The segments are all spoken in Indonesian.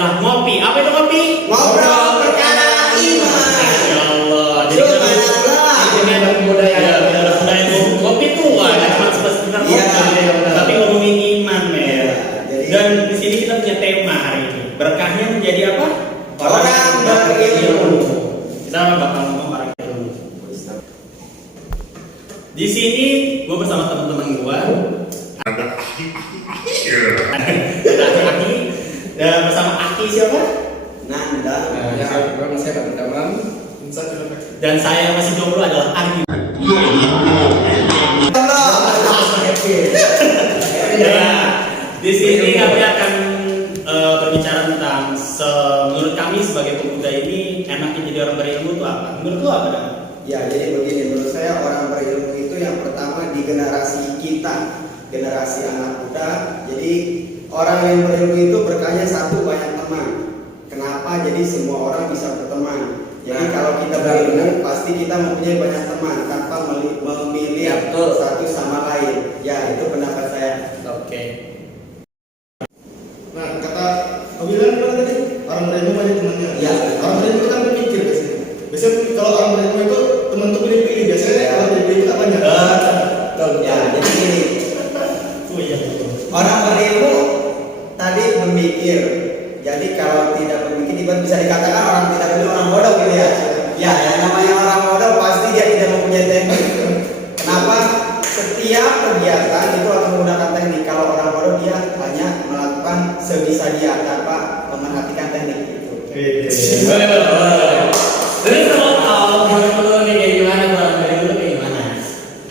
adalah ngopi. Apa itu ngopi? Ngobrol perkara iman. Masya Allah. Subhanallah. Ini ada budaya ngopi itu nggak cuma sekedar ngopi, tapi ngomongin iman, men. Dan di sini kita punya tema hari ini. Berkahnya menjadi apa? Orang berilmu. Kita bakal ngomong orang berilmu. Di sini gue bersama teman-teman gue. Ada Aki. Dan bersama Aki siapa? Nanda. Saya teman-teman. Dan saya masih jomblo adalah Ardi. Ya, di sini kami akan berbicara tentang menurut kami sebagai pemuda ini enaknya jadi orang berilmu itu apa? Menurut lo apa, Dan? Ya, jadi begini, menurut saya orang berilmu itu yang pertama di generasi kita, generasi anak muda. Jadi orang yang berilmu itu berkahnya satu, banyak teman. Kenapa? Jadi semua orang bisa berteman. Jadi kalau kita berilmu pasti kita mempunyai banyak teman tanpa memilih satu sama lain. Ya, itu pendapat saya. Oke. Nah, kata Awilan apa tadi? Orang berilmu banyak temannya. Ya. Orang berilmu itu kan berpikir biasanya. Biasanya kalau orang berilmu itu teman tuh pilih-pilih. Biasanya kalau pilih-pilih itu tak banyak. Ya, jadi gini. Orang berilmu tadi memikir. Jadi kalau tidak memikir bisa dikatakan orang tidak berilmu, orang bodoh gitu ya. Ya, yang namanya orang bodoh pasti dia tidak mempunyai teknik. Kenapa? Setiap kegiatan itu harus menggunakan teknik. Kalau orang bodoh dia hanya melakukan sebisa dia tanpa memerhatikan teknik itu. Terus kalau menurut lo nih kayak gimana? Orang berilmu kayak gimana?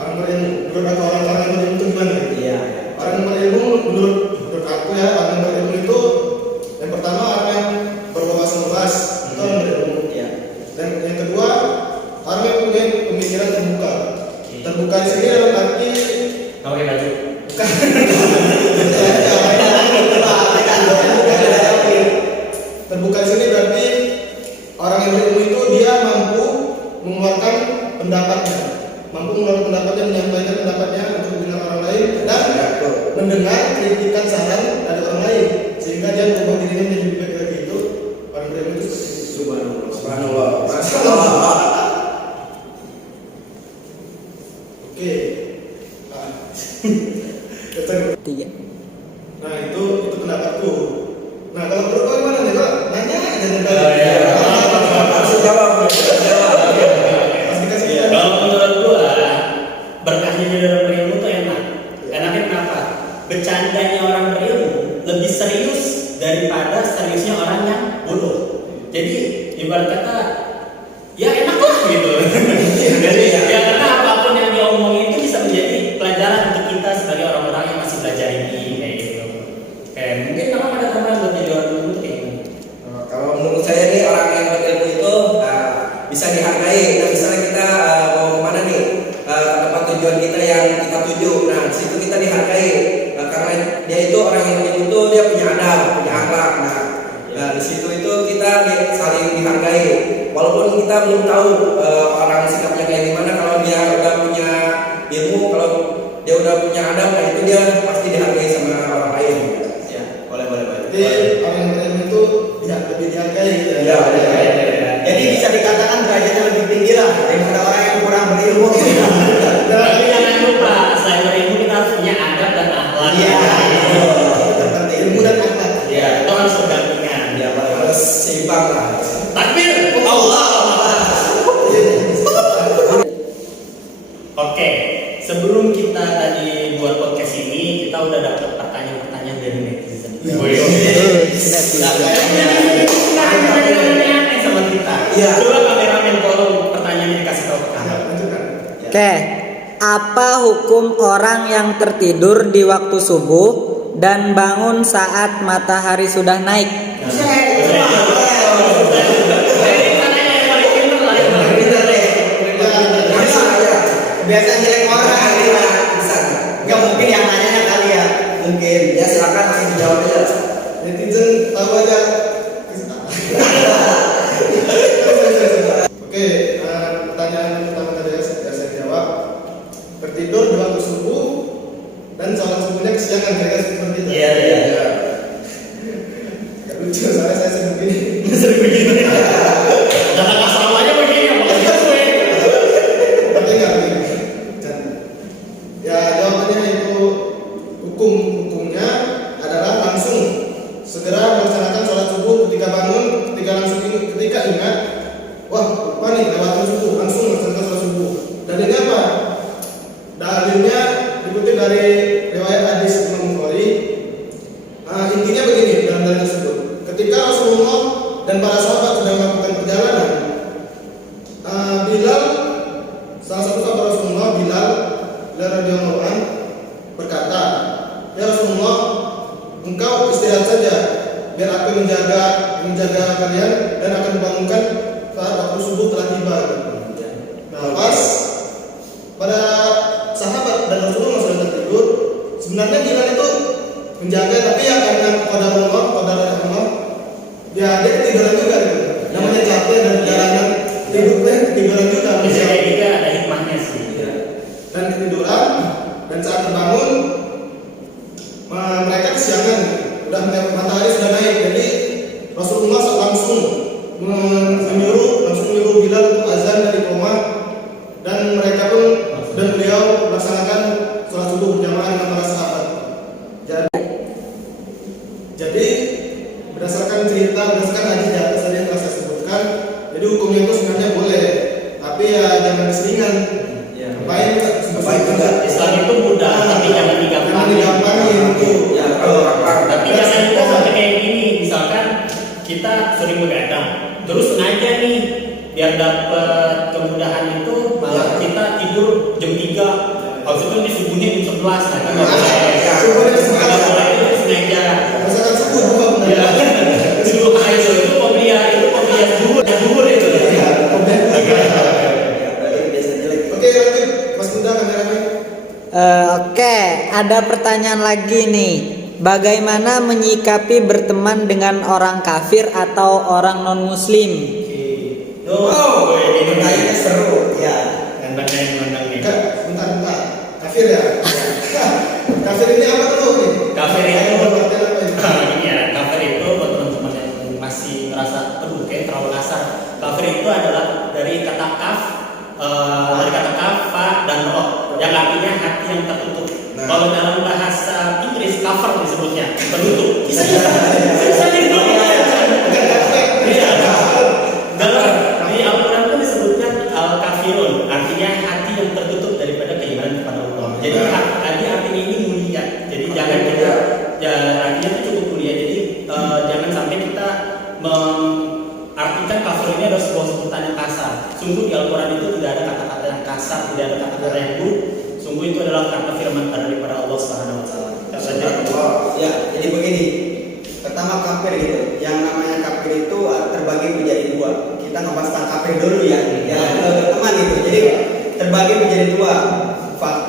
Orang berilmu, menurut aku orang berilmu itu gimana? Iya. Orang berilmu menurut aku ya, orang berilmu itu yang pertama orang yang berwawasan luas, itu orang berilmu. Iya. Dan yang kedua orang yang punya pemikiran terbuka. Terbuka di sini dalam arti Oke, baju. terbuka di sini berarti orang yang berilmu itu dia mampu mengeluarkan pendapatnya, menyampaikan pendapatnya untuk mendengar orang lain dan mendengar kritikan saran dari orang lain sehingga dia mengubah dirinya menjadi lebih baik lagi. Itu orang berilmu itu Subhanallah. Oke. Tiga. Nah itu pendapatku. Nah kalau menurut kau gimana nih? Kok nanya aja nih. Masih jawab. Pasti kasih Iya, kalau menurut gua berkahnya jadi orang berilmu tuh enak. Enaknya kenapa? Bercandanya orang berilmu lebih serius daripada seriusnya orang yang bodoh. Jadi ibarat kata ya enak lah gitu. Jadi ya karena apapun yang diomongin itu bisa menjadi pelajaran untuk kita sebagai orang-orang yang masih belajar ini kayak gitu. Kayak mungkin kalau ada teman buat jadi orang berilmu tuh kayak gimana? Kalau menurut saya nih orang yang berilmu itu bisa dihargai. Nah misalnya kita mau kemana nih ke tempat tujuan kita yang kita tuju. Nah di situ kita dihargai karena dia itu orang yang berilmu itu dia punya adab, punya akhlak. Nah di situ itu kita saling dihargai. Walaupun kita belum tahu orang sikapnya kayak gimana, kalau dia udah punya ilmu, kalau dia udah punya adab, nah itu dia pasti dihargai sama orang lain. Ya, boleh. Jadi orang yang berilmu itu lebih dihargai gitu ya. Jadi bisa dikatakan derajatnya lebih tinggi lah daripada orang yang kurang berilmu. Tapi jangan lupa selain berilmu kita harus punya adab dan akhlak. Iya. Seperti ilmu dan akhlak. Ya, itu harus berdampingan. Ya, Harus seimbang lah. Takbir, Allah. Oke, sebelum kita tadi buat podcast ini, kita udah dapet pertanyaan-pertanyaan dari netizen. Aneh sama kita. Iya. Coba kameramen tolong pertanyaannya dikasih tahu ke kami. Oke, apa hukum orang yang tertidur di waktu subuh dan bangun saat matahari sudah naik? Biasa jelek orang kali ya. Enggak mungkin yang nanya kali ya. Mungkin. Ya silakan langsung dijawab aja. Netizen tahu aja. Oke, pertanyaan pertama tadi saya jawab. Tertidur di waktu subuh dan sholat subuhnya kesiangan, kira-kira seperti itu. Iya. saya sering begini. Sering begini. Data kasalnya begini, apalagi gue. Tapi nggak begini. Ya jawabannya itu hukumnya adalah langsung segera melaksanakan sholat subuh ketika bangun, ketika ingat, wah lupa nih lewat subuh, langsung melaksanakan sholat subuh. Dan ini apa? Dalilnya dikutip dari riwayat hadis Imam Bukhari. Intinya begini dalam dalil tersebut. Ketika Rasulullah dan para sahabat sedang melakukan perjalanan, Bilal, salah satu sahabat Rasulullah, Bilal radhiyallahu anhu berkata, ya Rasulullah, engkau istirahat saja, biar aku menjaga kalian dan akan membangunkan saat waktu subuh telah tiba. Nah, pas pada sahabat dan Rasulullah sudah tertidur, sebenarnya Bilal itu menjaga, tapi ya karena qadarullah, dia ketiduran juga gitu. Namanya capek dan perjalanan tidurnya ketiduran juga. Bisa kayak gitu ada hikmahnya sih. Dan ketiduran, dan saat terbangun mereka kesiangan, udah matahari sudah naik. Jadi Rasulullah langsung menyuruh Bilal untuk azan dari rumah, dan mereka pun dan beliau melaksanakan sholat subuh berjamaah dengan para sahabat. Jadi berdasarkan hadis di atas tadi yang telah saya sebutkan, jadi hukumnya itu sebenarnya boleh, tapi ya jangan keseringan. Ngapain juga? Islam itu mudah, tapi jangan digampangin. Ya, Tapi jangan kita sampai kayak gini. Misalkan kita sering begadang, terus sengaja nih biar dapat kemudahan itu malah kita tidur jam 3. Habis itu di subuhnya jam 11. Nah, kan nggak boleh. Subuhnya jam 11. Nggak boleh, itu sengaja. Masakan subuh juga Ya, subuh itu pembelian dubur itu. Oke, lanjut Mas Bunda, kameramen. Oke, ada pertanyaan lagi nih. Bagaimana menyikapi berteman dengan orang kafir atau orang non-muslim? Ini Kayaknya seru. Ya. Nendang nih. Bentar. Kafir ya? Kafir ini apa dulu nih? Kafir itu Artinya apa ini? ini ya, kafir itu buat teman-teman yang masih merasa aduh kayak terlalu kasar. Kafir itu adalah dari kata kaf, fa dan roh, yang artinya hati yang tertutup. Kalau dalam bahasa Inggris cover disebutnya tertutup. Bisa gitu. Dalam di Al-Quran itu disebutnya al-kafirun, artinya hati yang tertutup daripada keimanan kepada Allah. Jadi artinya ini mulia. Jadi jangan kita artinya itu cukup mulia. Jadi jangan sampai kita artikan kafir ini adalah sebuah sebutan yang kasar. Sungguh di Al-Quran itu tidak ada kata-kata yang kasar, tidak ada kata-kata yang buruk. Sungguh itu adalah kata firman daripada Allah Subhanahu wa taala. Ya, jadi begini. Pertama kafir gitu. Yang namanya kafir itu terbagi menjadi dua. Kita ngebahas tentang kafir dulu ya. Ya, teman gitu. Jadi terbagi menjadi dua.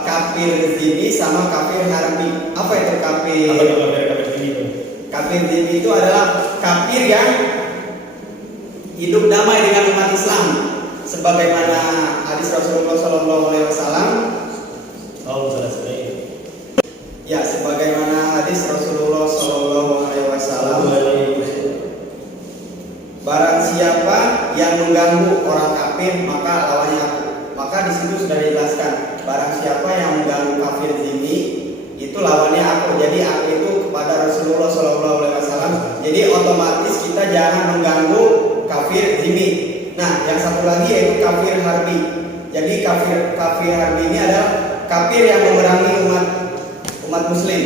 Kafir zimmi sama kafir harbi. Apa itu kafir? Apa itu kafir zimmi itu? Kafir zimmi itu adalah kafir yang hidup damai dengan umat Islam, sebagaimana hadis Rasulullah SAW. Oh, selesai. Ya, sebagaimana hadis Rasulullah SAW. Barang siapa yang mengganggu orang kafir, maka lawannya aku. Maka di situ sudah dijelaskan. Barang siapa yang mengganggu kafir zimmi, itu lawannya aku. Jadi aku itu kepada Rasulullah SAW. Jadi otomatis kita jangan mengganggu kafir zimmi. Nah, yang satu lagi yaitu kafir harbi. Jadi kafir harbi ini adalah kafir yang memerangi umat muslim.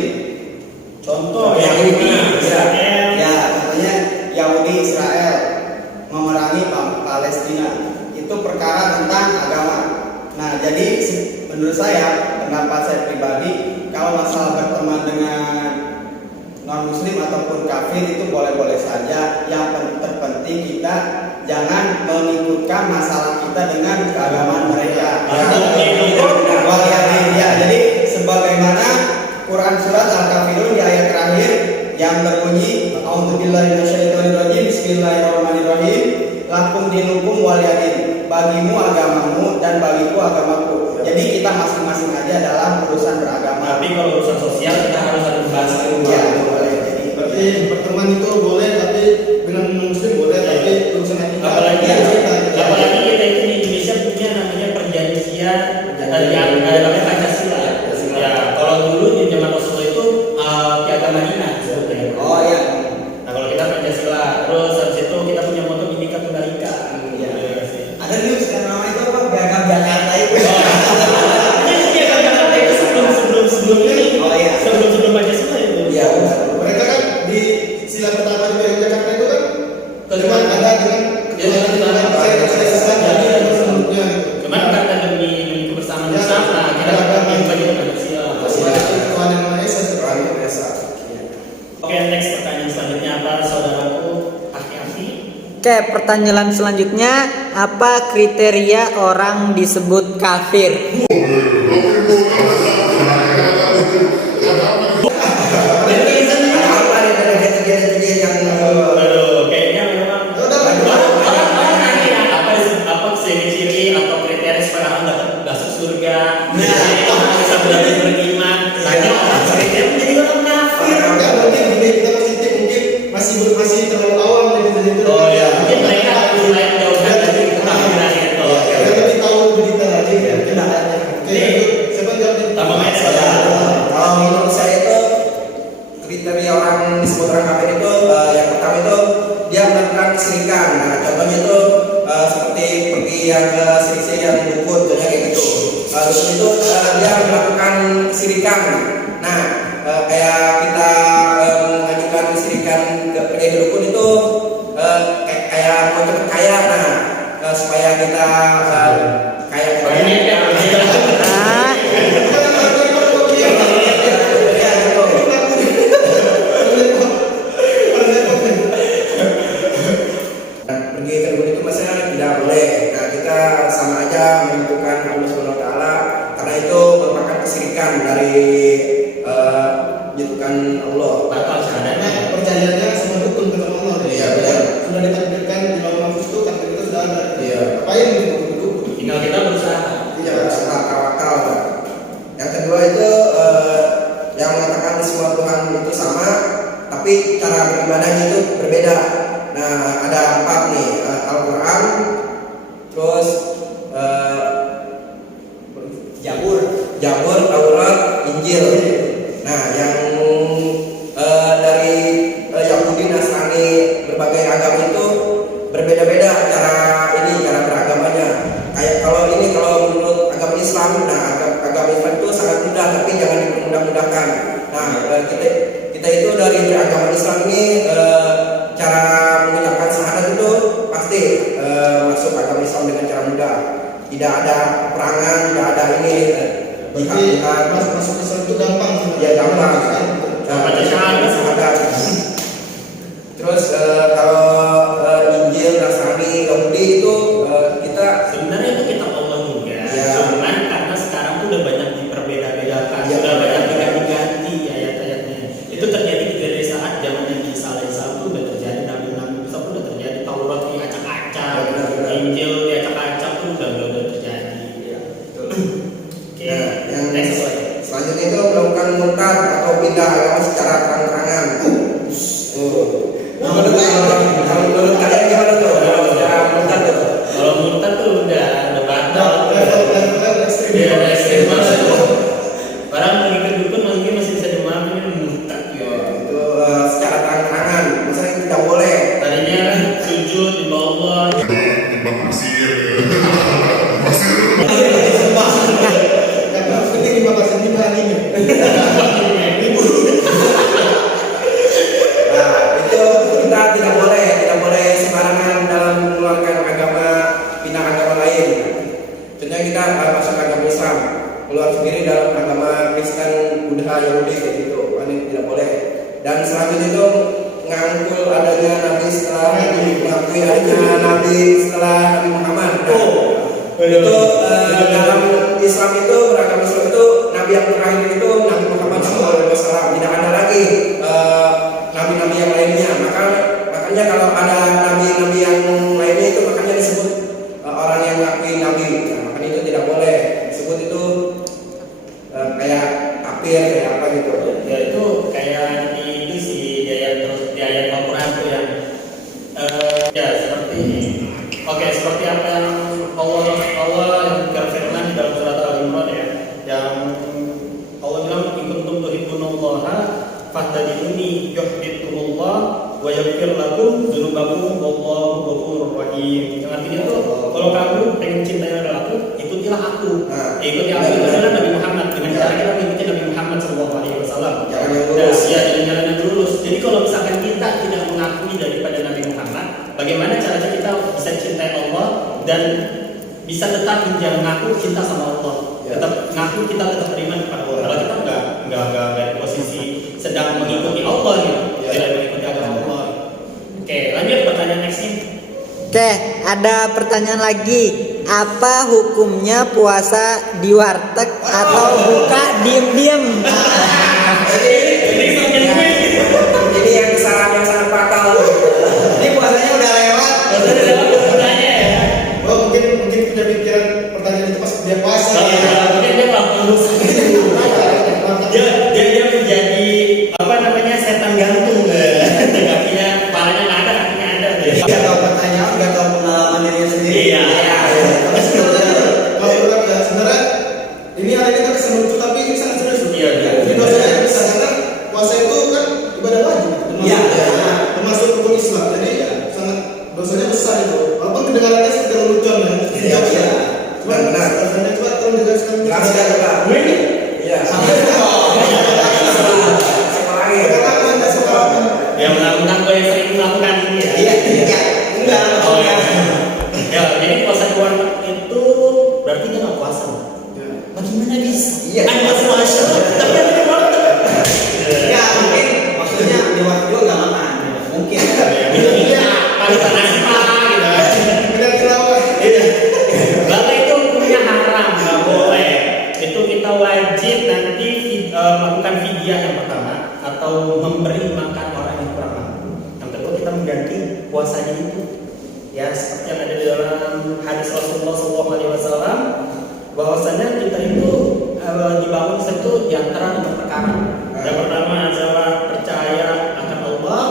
Contoh Yahudi, Israel. Ya, contohnya Yahudi Israel memerangi Palestina. Itu perkara tentang agama. Nah, jadi menurut saya, pendapat saya pribadi, kalau masalah berteman dengan non-muslim ataupun kafir itu boleh-boleh saja. Yang terpenting kita jangan mengikutkan masalah kita dengan keagamaan mereka. Ya, jadi sebagaimana Quran surat Al-Kafirun di ayat terakhir yang berbunyi A'udzubillahi minasyaitonirrajim Bismillahirrahmanirrahim lakum dinukum waliyadin, bagimu agamamu dan bagiku agamaku. Jadi kita masing-masing aja dalam urusan beragama. Tapi kalau urusan sosial kita harus ada bahasa Ya, boleh. Jadi Berarti berteman itu boleh, tapi Oke, pertanyaan selanjutnya, apa kriteria orang disebut kafir? Apa nih dari kejadian-kejadian yang Aduh, kayaknya memang orang nanya apa ciri-ciri atau kriteria supaya orang nggak masuk surga. Jadi orang bisa belajar beriman. Tanya orang kriteria menjadi orang kafir. Enggak, mungkin gini, kita positif, mungkin masih terlalu awam dari itu. Oh ya, mungkin mereka mulai menjauhkan dari kekafiran itu. Ya, lebih tahu lebih detail lagi ya. Oke, itu siapa yang jawab? Tambah main kalau menurut saya itu kriteria orang disebut orang kafir itu yang pertama itu dia melakukan kesirikan. Nah, contohnya itu seperti pergi yang ke sisi yang dukun, contohnya kayak gitu. Dukun itu dia melakukan kesirikan. Nah, kayak kita mengajukan kesirikan ke pergi dukun itu kayak mau cepet kaya. Nah, supaya kita kaya Ini ya, Ah, pergi ke dukun itu maksudnya tidak boleh. Nah, kita sama aja menentukan Allah Subhanahu wa taala karena itu merupakan kesirikan dari menjatuhkan Allah. batal Karena syahadatnya. percayaannya sama dukun ke Allah. Iya, benar. Sudah ditakdirkan di lauh mahfuz itu takdir itu sudah ada. Iya. Ngapain dukun? Tinggal kita berusaha. Iya, tawakal. Yang kedua itu yang mengatakan semua Tuhan itu sama, tapi cara beribadahnya itu berbeda. Nah, ada 4 nih, Al-Quran, terus Zabur, Taurat, Injil. Nah, yang dari Yahudi, Nasrani, berbagai agama itu berbeda-beda cara beragamanya. Kayak kalau menurut agama Islam, nah agama Islam itu sangat mudah, tapi jangan dipermudah-mudahkan. Nah, kita itu dari beragama Islam ini cara mengucapkan syahadat itu pasti masuk agama Islam dengan cara mudah. Tidak ada perangan, tidak ada ini Berarti jihad. masuk Islam itu gampang sebenarnya. Ya gampang. Baca syahadat. Terus kalau Injil, Nasrani, Yahudi itu kita Sebenarnya itu kitab Allah juga. Ya. Cuman karena sekarang tuh udah banyak diperbeda-bedakan, Ya. sudah banyak diganti-ganti ayat-ayatnya. Itu terjadi dari saat zaman Nabi Isa alaihissalam tuh udah terjadi, Nabi Musa pun udah terjadi, Taurat diacak-acak, Ya, benar. Injil diacak-acak pun udah terjadi. ya, betul. Oke, Nah, yang next. selanjutnya itu melakukan murtad atau pindah agama secara terang-terangan. Kalau menurut kalian gimana tuh? Kalau secara murtad tuh? Kalau murtad tuh udah batal. Level ekstrim. Iya, ekstrim banget. Orang pergi ke dukun mungkin masih bisa dimaafin, ini murtad ya. Itu secara terang-terangan. Misalnya tidak boleh. Tadinya sujud di bawah. Yang penting 5% dibandingin. Nah, itu kita tidak boleh sembarangan dalam mengeluarkan agama, pindah agama lain. Contohnya kita masuk agama Islam, keluar sendiri dalam agama Kristen, Buddha, Yahudi kayak gitu, ini tidak boleh. Dan selanjutnya itu ngangkul adanya Nabi setelah mengakui adanya Nabi setelah Nabi Muhammad. Nah, itu dalam Islam itu, beragama Islam itu Nabi yang terakhir itu Nabi Muhammad SAW. Tidak ada lagi nabi-nabi yang lainnya. Makanya kalau ada nabi-nabi yang lainnya itu makanya disebut orang yang mengakui nabi. Nah, makanya itu tidak boleh disebut itu kayak kafir kayak apa gitu. Ya itu kayak di itu sih di ayat Al-Quran tuh yang ya seperti ini. Oke, seperti apa yang Allah yang berfirman di dalam surat Al-Imran ya, yang Allah bilang in kuntum tuhibbunallaha fattabi'uni yuhibbukumullah wa yaghfir lakum dzunubakum wallahu ghafurur rahim. Yang artinya tuh kalau kamu pengen cintai aku, ikutilah aku. Nah, Ikuti aku itu adalah Nabi Muhammad, dengan cara kita mengikuti Nabi Muhammad SAW. Jangan yang lurus. Ya, dengan jalan yang lurus. Jadi kalau misalkan kita tidak mengakui daripada Nabi Muhammad, bagaimana caranya kita bisa cintai Allah dan bisa tetap mengaku cinta sama Allah, Ya. tetap ngaku kita tetap beriman kepada Allah. Kalau kita nggak di posisi sedang mengikuti Allah gitu, Ya. tidak mengikuti agama Allah. Oke, lanjut pertanyaan next nih. Oke, ada pertanyaan lagi. Apa hukumnya puasa di warteg atau buka diem-diem? Ini yang kesalahan yang sangat fatal. Ini puasanya udah lewat. Oh, mungkin punya pikiran pertanyaan itu pas dia puasa. Mungkin dia nggak lulus. Dia menjadi apa namanya setan gantung. Kakinya, kepalanya nggak ada, kakinya ada. Nggak tahu pertanyaan, nggak tahu pengalaman dirinya sendiri. Iya. Tapi sebenarnya Kalau bilang ya sebenarnya ini hari ini terkesan lucu tapi ini sangat serius. Iya, iya. Jadi dosanya besar karena puasa itu kan ibadah wajib. Iya. Termasuk rukun Islam. Jadi sangat dosanya besar itu. Walaupun kedengarannya seperti lelucon ya. Iya, iya. Cuma Benar. dosanya coba tolong dijelaskan. Jelaskan coba. Gue ini Iya. Siapa lagi? Sekarang ya mentang-mentang gue yang sering melakukan ini ya. Iya, iya. Enggak. Oh ya. Ya, jadi puasa di warteg itu berarti dia nggak puasa. Bagaimana bisa? Iya. Kan nggak puasa, tapi ada di warteg. Ya mungkin maksudnya di waktu itu nggak makan. Mungkin. Iya, palitan nasi gitu. benar kenapa? Iya. Lalu itu hukumnya haram, nggak boleh. Itu kita wajib nanti melakukan fidyah yang pertama atau memberi makan orang yang kurang mampu. Yang kedua kita mengganti puasanya itu. Ya seperti yang ada di dalam hadis Rasulullah SAW, bahwasanya kita itu dibangun satu di antara 5 perkara. Yang pertama adalah percaya akan Allah,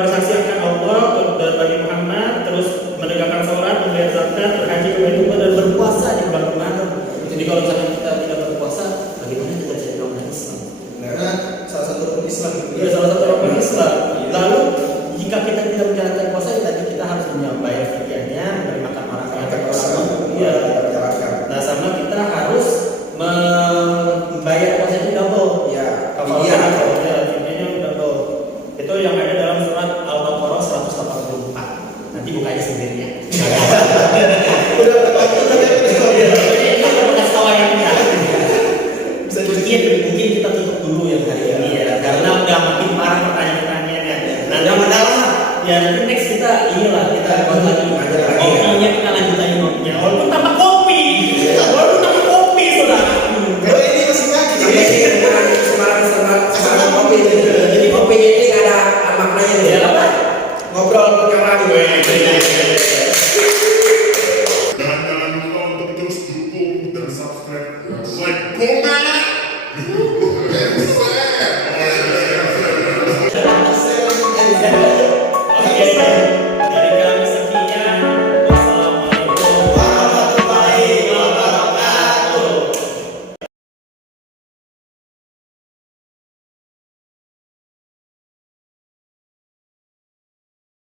bersaksi akan Allah dan Nabi Muhammad, terus menegakkan sholat, membayar zakat, berhaji ke Baitullah dan berpuasa di bulan Ramadan. Jadi kalau misalnya kita tidak berpuasa, bagaimana kita jadi orang Islam? Karena salah satu rukun Islam. Itu salah satu rukun Islam. Lalu jika kita tidak menjalankan puasa, ya tadi kita harus membayar fidyahnya, memberi makan orang yang kurang. Iya. Nah, sama kita harus membayar puasa itu double. Ya. Iya. Fidyahnya double. Itu yang ada dalam surat Al-Baqarah 184. Nanti bukanya sendiri ya. Udah Kasih tahu yang kita. bisa Mungkin kita tutup dulu yang hari ini ya, karena udah makin parah pertanyaan-pertanyaannya. Nah, Udah mendalam. ya nanti next kita kita buat lagi kopinya, kita lanjut lagi kopinya. Walaupun tambah kopi, saudara. Kalau ini masih kaki. Semarang kopi. Jadi kopi ini nggak ada maknanya nih. Ya apa? Ngobrol punya radio. Jangan lupa untuk terus dukung dan subscribe like comment. Oke.